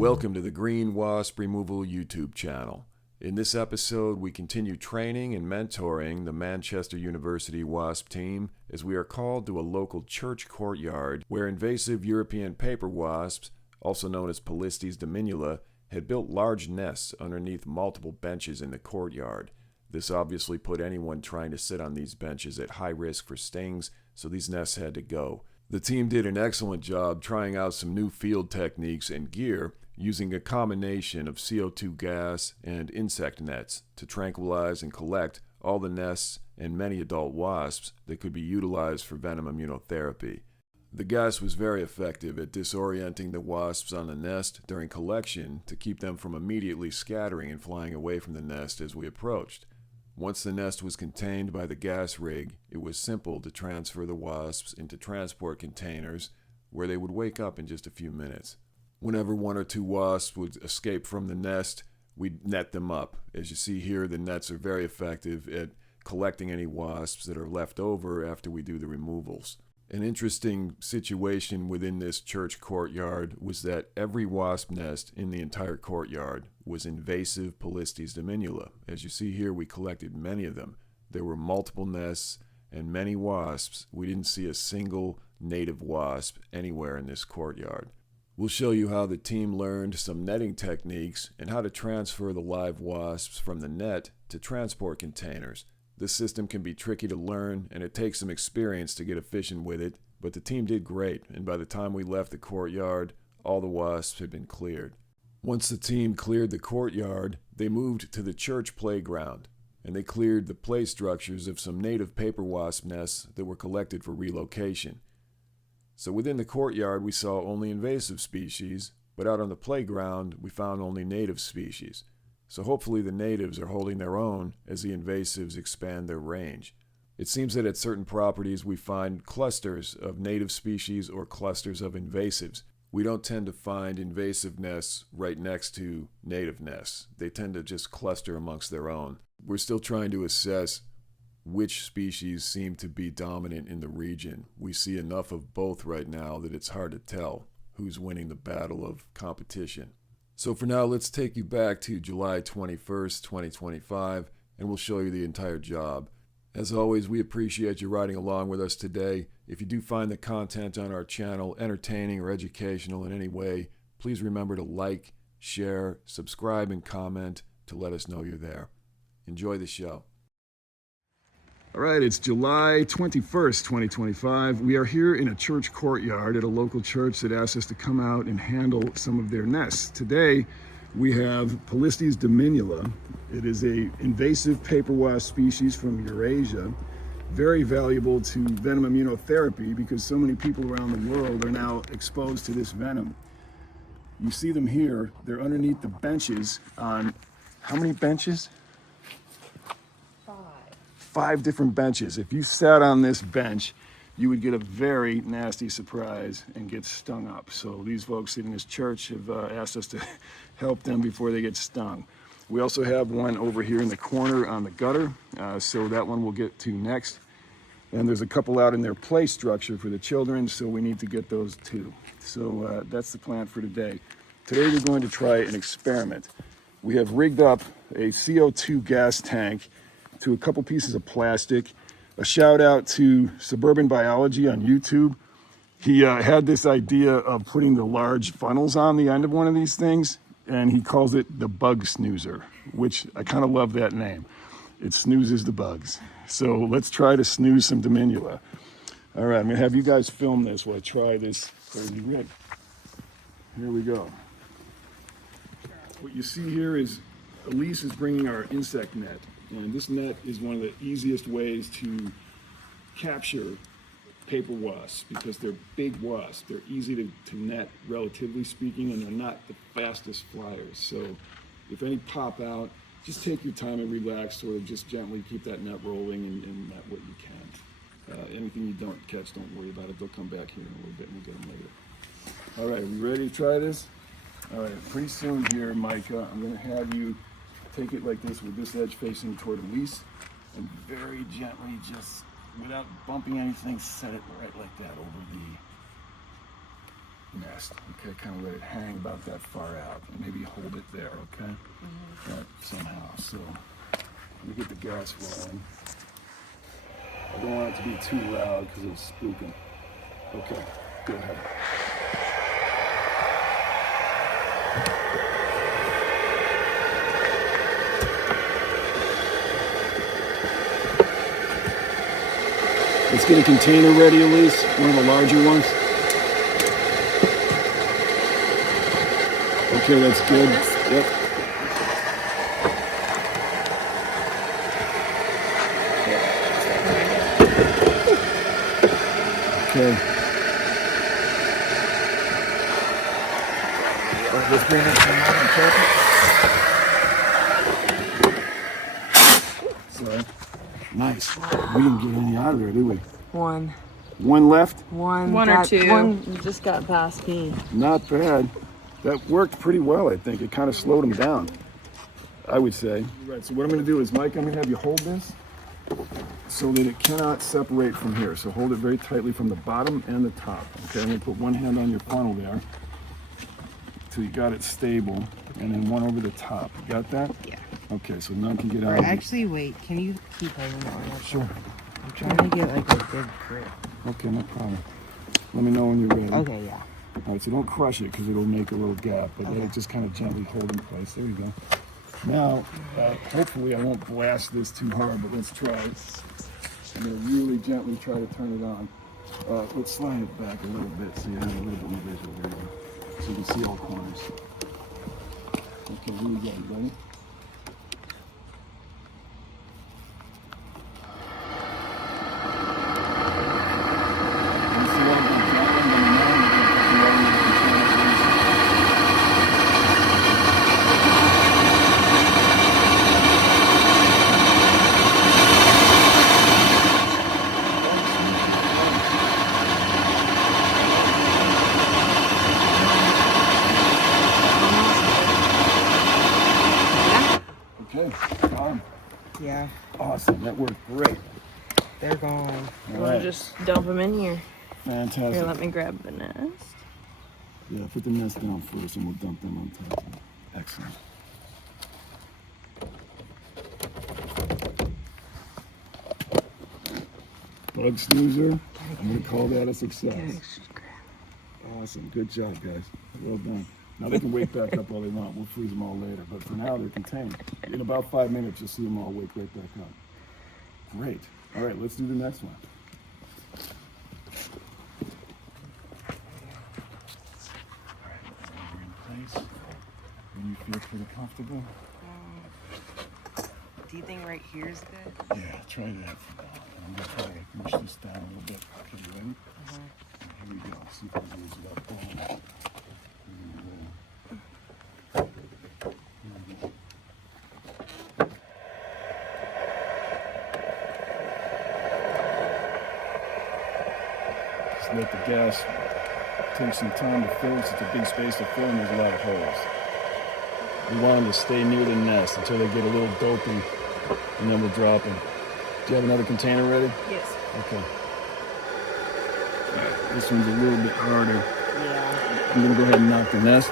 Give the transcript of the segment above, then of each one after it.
Welcome to the Green Wasp Removal YouTube channel. In this episode, we continue training and mentoring the Manchester University Wasp Team as we are called to a local church courtyard where invasive European Paper Wasps, also known as Polistes Dominula, had built large nests underneath multiple benches in the courtyard. This obviously put anyone trying to sit on these benches at high risk for stings, so these nests had to go. The team did an excellent job trying out some new field techniques and gear using a combination of CO2 gas and insect nets to tranquilize and collect all the nests and many adult wasps that could be utilized for venom immunotherapy. The gas was very effective at disorienting the wasps on the nest during collection to keep them from immediately scattering and flying away from the nest as we approached. Once the nest was contained by the gas rig, it was simple to transfer the wasps into transport containers where they would wake up in just a few minutes. Whenever one or two wasps would escape from the nest, we'd net them up. As you see here, the nets are very effective at collecting any wasps that are left over after we do the removals. An interesting situation within this church courtyard was that every wasp nest in the entire courtyard was invasive Polistes Dominula. As you see here, we collected many of them. There were multiple nests and many wasps. We didn't see a single native wasp anywhere in this courtyard. We'll show you how the team learned some netting techniques and how to transfer the live wasps from the net to transport containers. This system can be tricky to learn, and it takes some experience to get efficient with it, but the team did great, and by the time we left the courtyard, all the wasps had been cleared. Once the team cleared the courtyard, they moved to the church playground, and they cleared the play structures of some native paper wasp nests that were collected for relocation. So within the courtyard, we saw only invasive species, but out on the playground, we found only native species. So hopefully the natives are holding their own as the invasives expand their range. It seems that at certain properties we find clusters of native species or clusters of invasives. We don't tend to find invasive nests right next to native nests. They tend to just cluster amongst their own. We're still trying to assess which species seem to be dominant in the region. We see enough of both right now that it's hard to tell who's winning the battle of competition. So for now, let's take you back to July 21st, 2025, and we'll show you the entire job. As always, we appreciate you riding along with us today. If you do find the content on our channel entertaining or educational in any way, please remember to like, share, subscribe, and comment to let us know you're there. Enjoy the show. All right, it's July 21st, 2025. We are here in a church courtyard at a local church that asked us to come out and handle some of their nests. Today, we have Polistes Dominula. It is an invasive paper wasp species from Eurasia, very valuable to venom immunotherapy because so many people around the world are now exposed to this venom. You see them here. They're underneath the benches on, how many benches? 5 different benches. If you sat on this bench, you would get a very nasty surprise and get stung up. So these folks in this church have asked us to help them before they get stung. We also have one over here in the corner on the gutter, so that one we'll get to next. And there's a couple out in their play structure for the children, so we need to get those too. So that's the plan for today. Today we're going to try an experiment. We have rigged up a CO2 gas tank to a couple pieces of plastic. A shout out to Suburban Biology on YouTube. He had this idea of putting the large funnels on the end of one of these things, and he calls it the bug snoozer, which I kind of love that name. It snoozes the bugs. So let's try to snooze some Dominula. All right, I'm gonna have you guys film this while I try this crazy rig. Here we go. What you see here is Elise is bringing our insect net. And this net is one of the easiest ways to capture paper wasps because they're big wasps. They're easy to net, relatively speaking, and they're not the fastest flyers. So if any pop out, just take your time and relax, sort of just gently keep that net rolling and net what you can. Anything you don't catch, don't worry about it. They'll come back here in a little bit and we'll get them later. All right, we ready to try this? All right, pretty soon here, Micah, I'm gonna have you take it like this with this edge facing toward Elise and very gently, just without bumping anything, set it right like that over the net. nest. Okay, kind of let it hang about that far out. And maybe hold it there, okay? That somehow. So let me get the gas rolling. I don't want it to be too loud because it's spooking. Okay, go ahead. Let's get a container ready, Elise. One of the larger ones. Okay, that's good. Yep. Okay. Let's bring it down. Sorry. Nice. We didn't get any out of there, did we? One. One left? One or two. One just got past me. Not bad. That worked pretty well, I think. It kind of slowed him down, I would say. Right, so what I'm going to do is, Mike, I'm going to have you hold this so that it cannot separate from here. So hold it very tightly from the bottom and the top. Okay, I'm going to put one hand on your funnel there until you got it stable, and then one over the top. You got that? Yeah. Okay, so none can get Or out. actually, wait, can you keep holding on? Sure. I'm trying to get like a good grip. Okay, no problem. Let me know when you're ready. Okay, yeah. All right, so don't crush it because it'll make a little gap, but let it just kind of gently hold in place. There you go. Now, hopefully I won't blast this too hard, but let's try it. I'm going to really gently try to turn it on. Let's slide it back a little bit so you have a little bit more visual. There you go. So you can see all corners. Okay, here we go. You ready? Okay, on. Yeah, Awesome, that worked great. they're gone. You All want right, to just dump them in here? fantastic. Here, let me grab the nest. Yeah, put the nest down first and we'll dump them on top. Excellent. Bug snoozer, I'm going to call that a success. Awesome, good job, guys. Well done. Now they can wake back up all they want. We'll freeze them all later, but for now they're contained. In about 5 minutes, you'll see them all wake right back up. Great. All right, let's do the next one. All right, we're in place. And you feel pretty comfortable? Do you think right here is good? Yeah, try that for now. I'm gonna try to push this down a little bit. Okay, you ready? Here we go. See if I can use it up. Here we go. Just let the gas take some time to fill. It's a big space to fill, and there's a lot of holes. We want them to stay near the nest until they get a little dopey, and then we'll drop them. Do you have another container ready? Yes. Okay. This one's a little bit harder. Yeah. I'm gonna go ahead and knock the nest.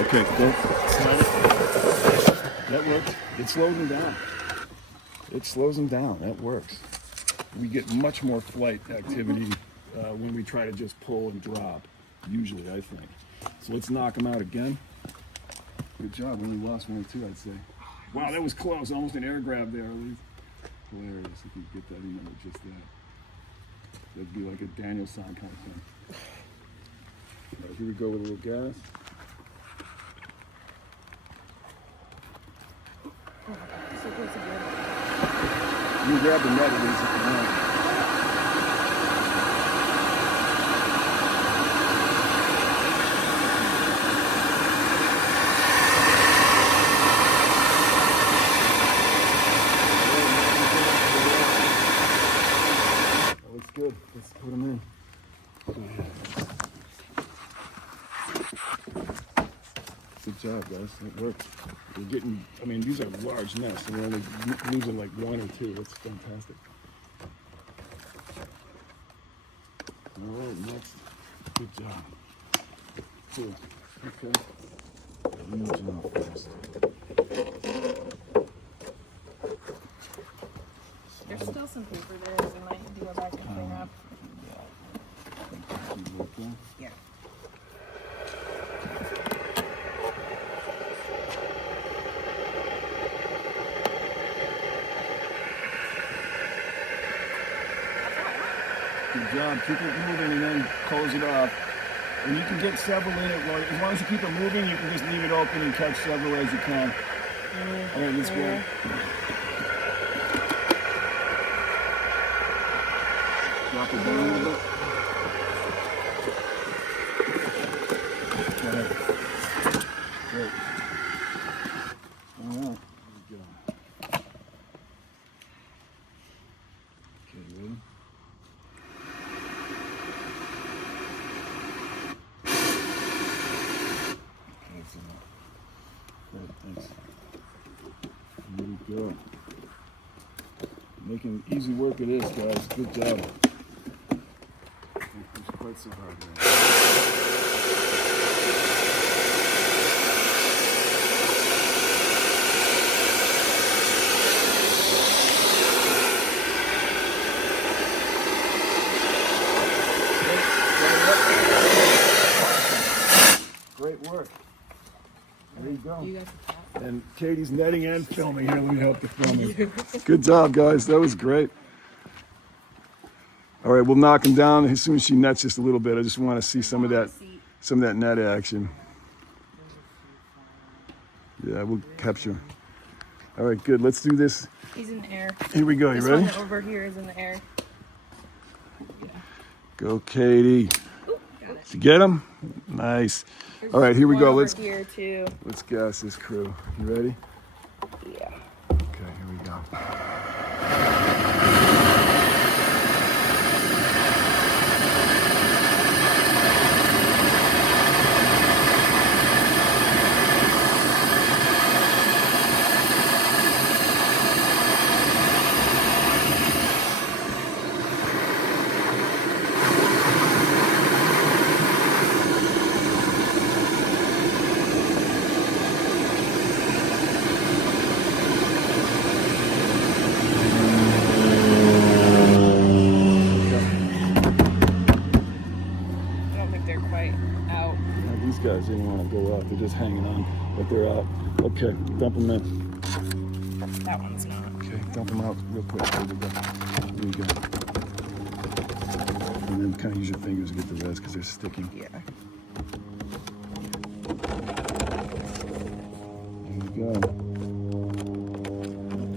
Okay, go. Slide it. That works. It slows them down. It slows them down. That works. We get much more flight activity when we try to just pull and drop, usually, I think. So let's knock them out again. Good job. We only lost one or two, I'd say. Wow, that was close. Almost an air grab there, at least. Hilarious if you get that in with just that. That'd be like a Daniel sign kind of thing. All right, here we go with a little gas. You can grab the net at least if you want. That looks good. Let's put them in. Good job, guys. It worked. We're getting, I mean, these are large nests, and we're only losing like one or two. That's fantastic. All right, next. Good job. Cool. Okay. New job first. There's still some paper there, so we might need to go back and clean up. Keep working. Yeah. Good job. Keep it moving and then close it off. And you can get several in at once. As long as you keep it moving, you can just leave it open and catch several as you can. All right, let's go. Drop it down a little bit. Got it. Great. All right. There we go. Okay, ready? That's enough. Good, thanks. There we go. Making easy work it is, guys. Good job. It's quite so hard now. Great work. There you go. You guys And Katie's netting and filming. Here, let me help the filming. Good job, guys. That was great. All right, we'll knock him down as soon as she nets just a little bit. I just want to see some of that net action. Yeah, we'll capture. All right, good. Let's do this. He's in the air. Here we go. You This ready? one over here is in the air. Go, Katie. Did you get him? Nice. All right, here we go. One over here too. Let's gas this crew. You ready? Yeah. Okay, here we go. I don't think they're quite out. Now, these guys didn't want to go out. They're just hanging on, but they're out. Okay, dump them in. That one's not. Okay, dump them out real quick. Here we go. Here we go. And then kind of use your fingers to get the rest because they're sticking. Yeah. There we go.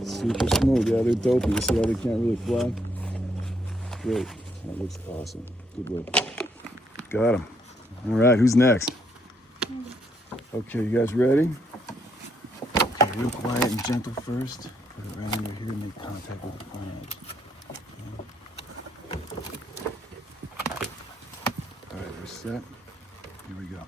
Super smooth. Yeah, they're dopey. You see how they can't really fly? Great. That looks awesome. Good work. Got him. All right, who's next? Okay, you guys ready? Okay, real quiet and gentle first. Put it right under here and make contact with the front edge. Okay. All right, we're set. Here we go.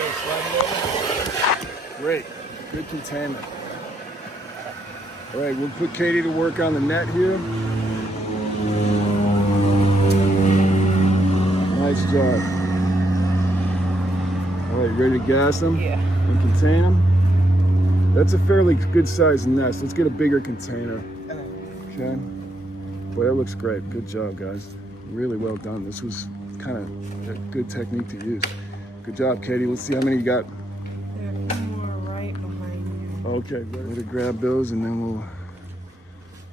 Okay, slide it over. Great. Good containment. All right, we'll put Katie to work on the net here. Nice job. All right, ready to gas them? Yeah. And contain them? That's a fairly good sized nest. Let's get a bigger container. Okay. Boy, that looks great. Good job, guys. Really well done. This was kind of a good technique to use. Good job, Katie. Let's see how many you got. There's more right behind you. Okay, ready to grab those and then we'll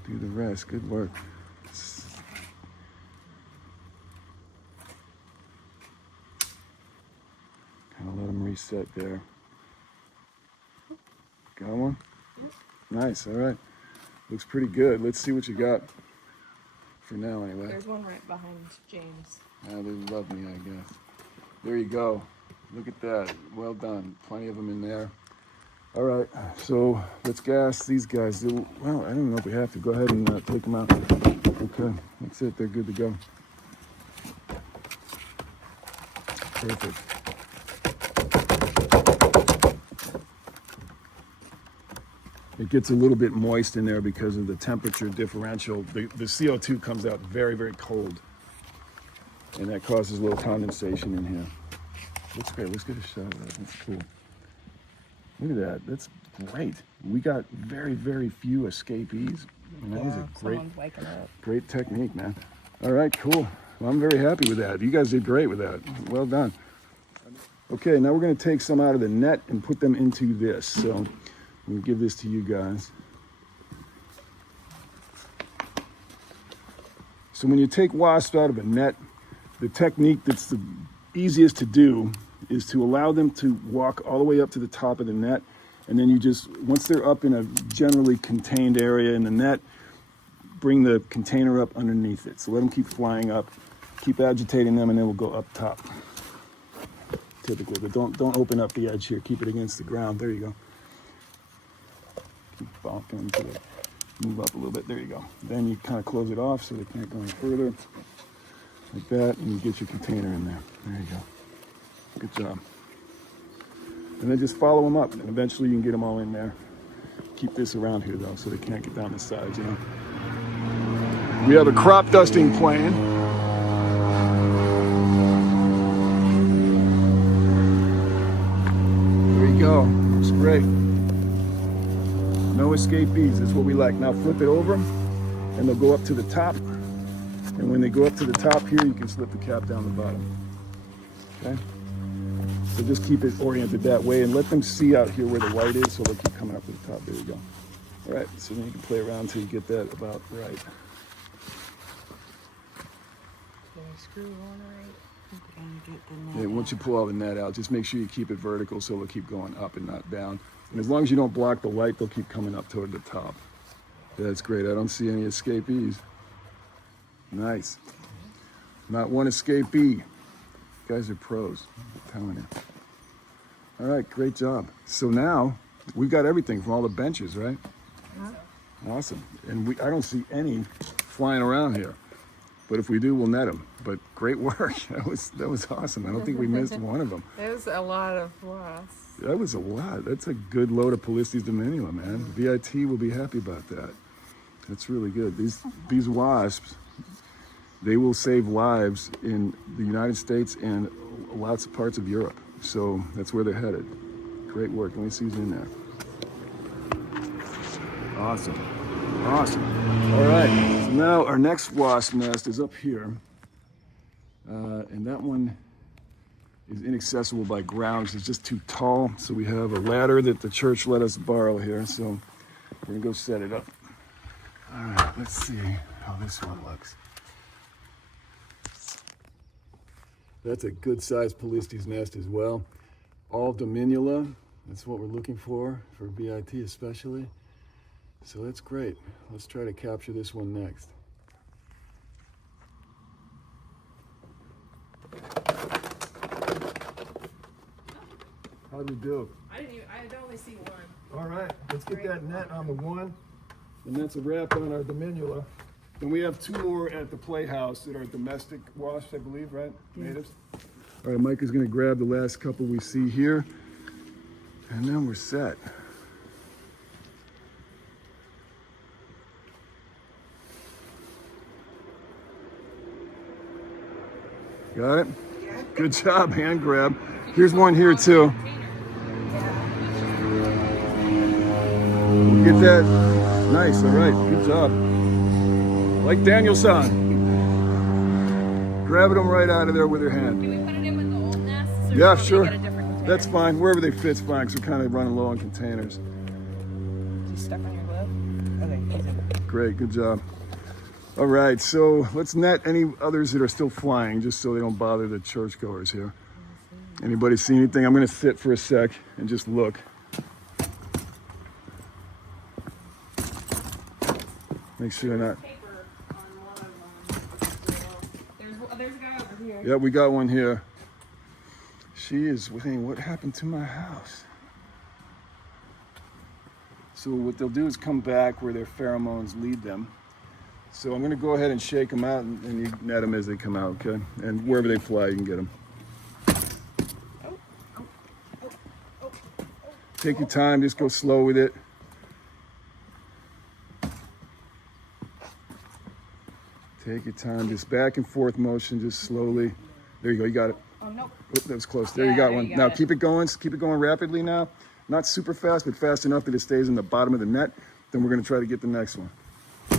do the rest. Good work. Kind of let them reset there. Got one? Nice, all right. Looks pretty good. Let's see what you got for now anyway. There's one right behind James. They love me, I guess. There you go. Look at that. Well done. Plenty of them in there. All right, so let's gas these guys. Well, I don't know if we have to. Go ahead and take them out. Okay, that's it. They're good to go. Perfect. It gets a little bit moist in there because of the temperature differential. The CO2 comes out very, very cold. And that causes a little condensation in here. Looks great. Let's get a shot of that. That's cool. Look at that. That's great. We got very, very few escapees. And that was a great technique, man. All right, cool. Well, I'm very happy with that. You guys did great with that. Well done. Okay, now we're going to take some out of the net and put them into this. So I'm going to give this to you guys. So when you take wasps out of a net, the technique that's the easiest to do is to allow them to walk all the way up to the top of the net. And then you just, once they're up in a generally contained area in the net, bring the container up underneath it. So let them keep flying up, keep agitating them, and then we'll go up top. Typically, but don't open up the edge here. Keep it against the ground. There you go. Keep bonking them to it. Move up a little bit. There you go. Then you kind of close it off so they can't go any further. Like that, and you get your container in there. There you go. Good job. And then just follow them up, and eventually you can get them all in there. Keep this around here though, so they can't get down the sides, you know. We have a crop dusting plan. There you go. Looks great. No escapees. That's what we like. Now flip it over, and they'll go up to the top. And when they go up to the top here, you can slip the cap down the bottom. Okay? So just keep it oriented that way and let them see out here where the light is, so they'll keep coming up to the top. There you go. All right, so then you can play around until you get that about right. Screw on right. Yeah, once you pull all the net out, just make sure you keep it vertical so they'll keep going up and not down. And as long as you don't block the light, they'll keep coming up toward the top. Yeah, that's great. I don't see any escapees. Nice. Not one escapee. You guys are pros, I'm telling you. All right, great job. So now we've got everything from all the benches, right? Awesome. And I don't see any flying around here. But if we do, we'll net them. But great work. That was awesome. I don't think we missed one of them. There's a lot of wasps. That was a lot. That's a good load of Polistes Dominula, man. VIT will be happy about that. That's really good. These wasps, they will save lives in the United States and lots of parts of Europe. So that's where they're headed. Great work. Let me see who's in there. Awesome. Awesome. All right. So now our next wasp nest is up here. And that one is inaccessible by ground. It's just too tall. So we have a ladder that the church let us borrow here. So we're going to go set it up. All right. Let's see how this one looks. That's a good sized Polistes nest as well. All Dominula, that's what we're looking for BIT especially. So that's great. Let's try to capture this one next. How'd we do? I'd only see one. All right, let's get that net on the one. And that's a wrap on our Dominula. And we have two more at the playhouse that are domestic wasps, I believe, right? Natives. All right, Mike is going to grab the last couple we see here. And then we're set. Got it? Yeah. Good job, hand grab. Here's one here too. We'll get that. Nice, all right, good job. Like Danielson. Grabbing them right out of there with her hand. Can we put it in with the old nests? Or Yeah, do we sure. get a different container? That's fine. Wherever they fit's fine, because we're kind of running low on containers. Just stuck on your glove? Okay, easy. Great, good job. All right, so let's net any others that are still flying, just so they don't bother the churchgoers here. Anybody see anything? I'm going to sit for a sec and just look. Make sure they're not. Paper on one of them. There's a guy over here. Yeah, we got one here. She is waiting. What happened to my house? So what they'll do is come back where their pheromones lead them. So I'm gonna go ahead and shake them out, and you net them as they come out, okay? And wherever they fly, you can get them. Take your time, just go slow with it. Take your time, just back and forth motion, just slowly. There you go, you got it. Oh, no. Oh, that was close. There you Yeah, got there one. you got Now it. keep it going rapidly now. Not super fast, but fast enough that it stays in the bottom of the net. Then we're gonna try to get the next one. I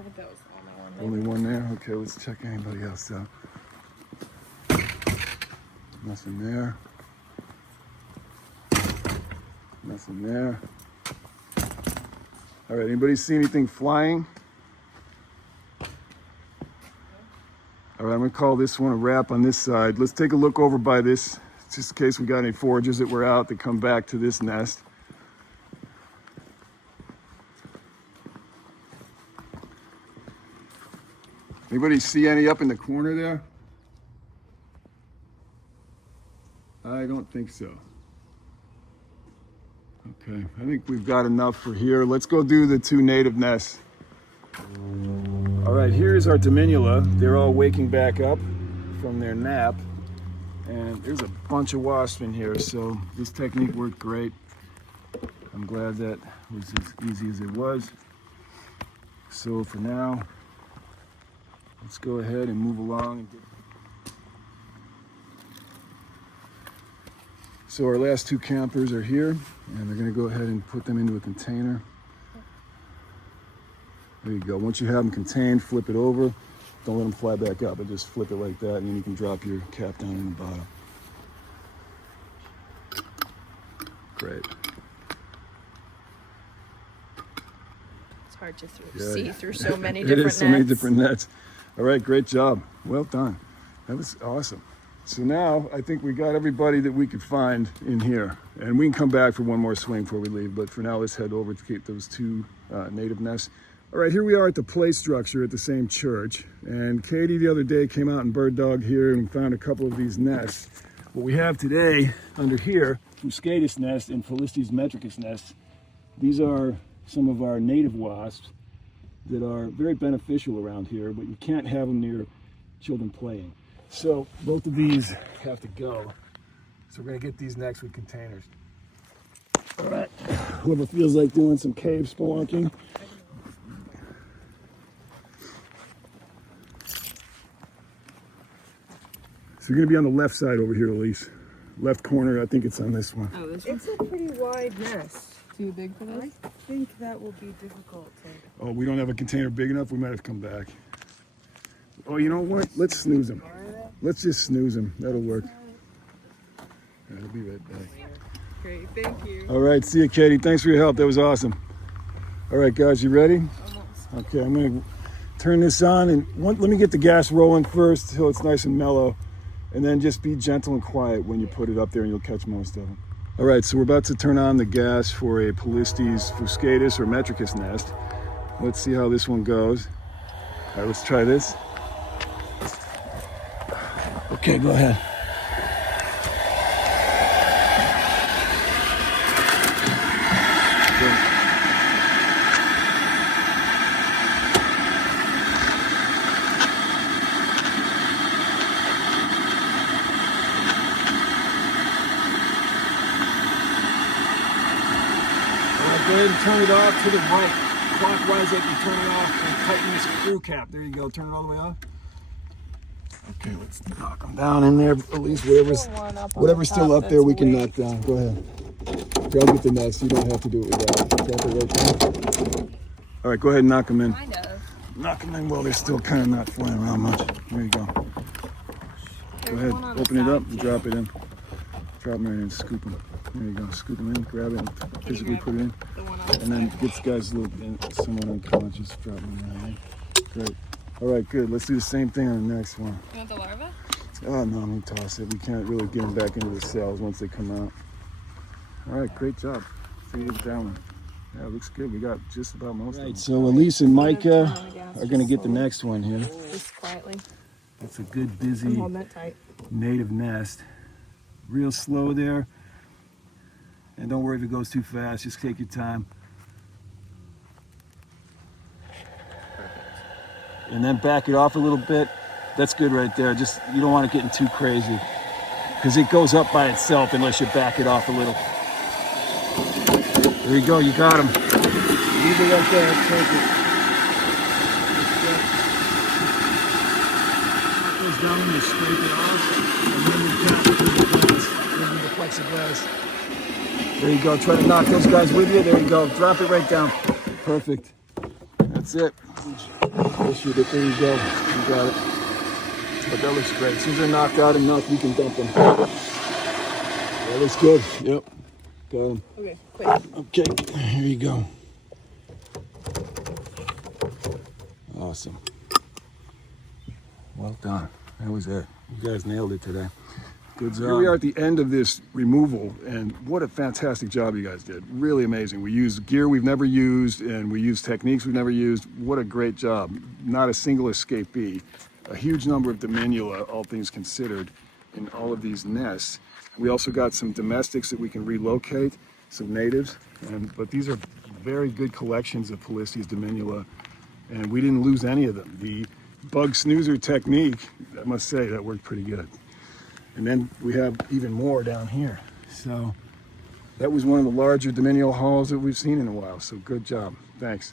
think that was the only one. Only one there? Okay, let's check anybody else out. Nothing there. Nothing there. All right, anybody see anything flying? All right, I'm gonna call this one a wrap on this side. Let's take a look over by this, just in case we got any foragers that were out that come back to this nest. Anybody see any up in the corner there? I don't think so. Okay, I think we've got enough for here. Let's go do the two native nests. All right, here's our Dominula. They're all waking back up from their nap. And there's a bunch of wasps in here, so this technique worked great. I'm glad that was as easy as it was. So for now, let's go ahead and move along. So our last two campers are here, and we're gonna go ahead and put them into a container. There you go. Once you have them contained, flip it over. Don't let them fly back up, but just flip it like that, and then you can drop your cap down in the bottom. Great. It's hard to Yeah, see through so many It different is so many nets. different nets. All right, great job. Well done. That was awesome. So now I think we got everybody that we could find in here, and we can come back for one more swing before we leave. But for now, let's head over to keep those two native nests. All right, here we are at the play structure at the same church. And Katie the other day came out and bird dogged here and found a couple of these nests. What we have today under here, Polistes nest and Polistes metricus nest. These are some of our native wasps that are very beneficial around here, but you can't have them near children playing. So both of these have to go. So we're gonna get these next with containers. All right, whoever feels like doing some cave spelunking. So you're gonna be on the left side over here, Elise. Left corner, I think it's on this one. Oh, this It's a pretty wide nest. too big for this? I think that will be difficult to. Oh, we don't have a container big enough? We might have to come back. Oh, you know what? Let's snooze them. Let's just snooze them. That'll work. I'll be right back. Great, thank you. All right, see you, Katie. Thanks for your help. That was awesome. All right, guys, you ready? Okay, I'm gonna turn this on, and let me get the gas rolling first so it's nice and mellow, and then just be gentle and quiet when you put it up there, and you'll catch most of them. All right, so we're about to turn on the gas for a Polistes fuscatus or metricus nest. Let's see how this one goes. All right, let's try this. Okay, go ahead. Go ahead and turn it off to the right. Clockwise, like you turn it off and tighten this screw cap. There you go. Turn it all the way off. Okay, let's knock them down in there. At least whatever's still up there, we can knock down. Go ahead. Here, I'll get the nest. You don't have to do it with that. Drop it right there. All right, go ahead and knock them in. Kind of. Knock them in while they're still kind of not flying around much. There you go. Go ahead, open it up and drop it in. Drop them in and scoop them. There you go. Scoop them in, grab it, and physically put it in. And then get the guys a little, somewhat unconscious. Drop them in there. Great. All right, good. Let's do the same thing on the next one. You want the larva? Oh, no, I'm going to toss it. We can't really get them back into the cells once they come out. All right, great job. See you with that one. Yeah, it looks good. We got just about most of them. Right, so Elise and Micah Turn on the gas are gonna just get the slowly. next one here. Just quietly. It's a good, I'm busy holding that tight. native nest. Real slow there. And don't worry if it goes too fast. Just take your time. And then back it off a little bit. That's good right there. Just, you don't want it getting too crazy, because it goes up by itself unless you back it off a little. There you go, you got him. Leave it right there, perfect. That goes down and you scrape it off, and then you tap it through the glass, through the plexiglass. There you go, try to knock those guys with you. There you go, drop it right down. Perfect. That's it. Issue it, there you go. You got it. But that looks great. As soon as they're knocked out enough, you can dump them. That looks good. Yep. Got them. Okay, quick. Okay, here you go. Awesome. Well done. That was it. You guys nailed it today. Good job. Here we are at the end of this removal, and what a fantastic job you guys did. Really amazing. We used gear we've never used, and we used techniques we've never used. What a great job. Not a single escapee. A huge number of Dominula, all things considered, in all of these nests. We also got some domestics that we can relocate, some natives, but these are very good collections of Polistes Dominula, and we didn't lose any of them. The bug snoozer technique, I must say, that worked pretty good. And then we have even more down here. So that was one of the larger Dominula hauls that we've seen in a while, so good job. Thanks.